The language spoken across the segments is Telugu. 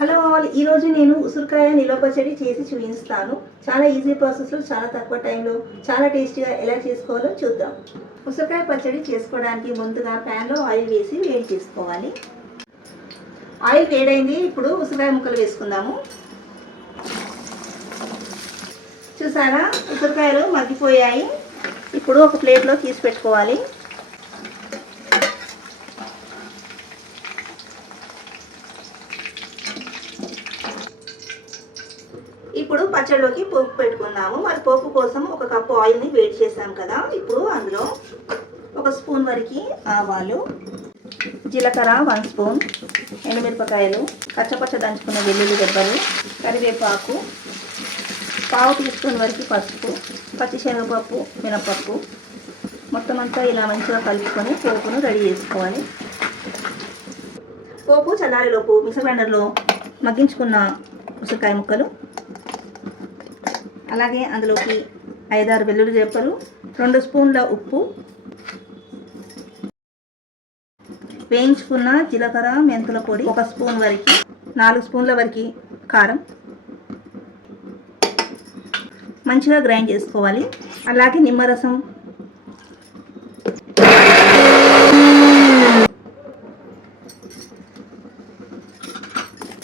హలో ఆల్, ఈరోజు నేను ఉసిరికాయ నిల్వ పచ్చడి చేసి చూపిస్తాను. చాలా ఈజీ ప్రాసెస్లో, చాలా తక్కువ టైంలో, చాలా టేస్టీగా ఎలా చేసుకోవాలో చూద్దాం. ఉసిరికాయ పచ్చడి చేసుకోవడానికి ముందుగా ప్యాన్లో ఆయిల్ వేసి వేడి చేసుకోవాలి. ఆయిల్ వేడైంది. ఇప్పుడు ఉసిరికాయ ముక్కలు వేసుకుందాము. చూసారా, ఉసిరికాయలు మగ్గిపోయాయి. ఇప్పుడు ఒక ప్లేట్లో తీసి పెట్టుకోవాలి. ఇప్పుడు పచ్చడిలోకి పోపు పెట్టుకున్నాము. మరి పోపు కోసం ఒక కప్పు ఆయిల్ని వేడి చేసాం కదా. ఇప్పుడు అందులో ఒక స్పూన్ వరకు ఆవాలు, జీలకర్ర 1 స్పూన్, ఎండుమిరపకాయలు, కచ్చపచ్చ దంచుకున్న వెల్లుల్లి దెబ్బలు, కరివేపాకు, పావు టీ స్పూన్ వరకు పసుపు, పచ్చిశనగపప్పు, మినపప్పు మొత్తం అంతా ఇలా మంచిగా కలుపుకొని పోపును రెడీ చేసుకోవాలి. పోపు చల్లారేలోపు మిక్సర్ గ్రైండర్లో మగ్గించుకున్న ఉసిరికాయ ముక్కలు, అలాగే అందులోకి 5-6 వెల్లుల్లి రెబ్బలు, 2 స్పూన్ల ఉప్పు, వేయించుకున్న జీలకర్ర మెంతుల పొడి 1 స్పూన్ వరకు, 4 స్పూన్ల వరకు కారం మంచిగా గ్రైండ్ చేసుకోవాలి. అలాగే నిమ్మరసం,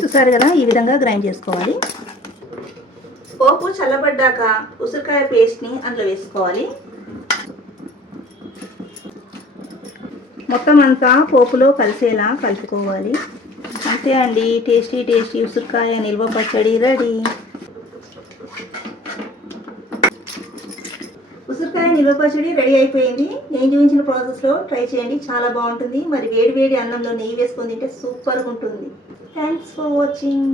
చూసారు కదా, ఈ విధంగా గ్రైండ్ చేసుకోవాలి. పోపు చల్లబడ్డాక ఉసిరికాయ పేస్ట్ని అందులో వేసుకోవాలి. మొత్తం అంతా పోపులో కలిసేలా కలుపుకోవాలి. అంతే అండి, టేస్టీ టేస్టీ ఉసిరికాయ నిల్వ పచ్చడి రెడీ. ఉసిరికాయ నిల్వ పచ్చడి రెడీ అయిపోయింది. నేను చూపించిన ప్రాసెస్లో ట్రై చేయండి, చాలా బాగుంటుంది. మరి వేడి వేడి అన్నంలో నెయ్యి వేసుకొని తింటే సూపర్గా ఉంటుంది. Thanks for watching.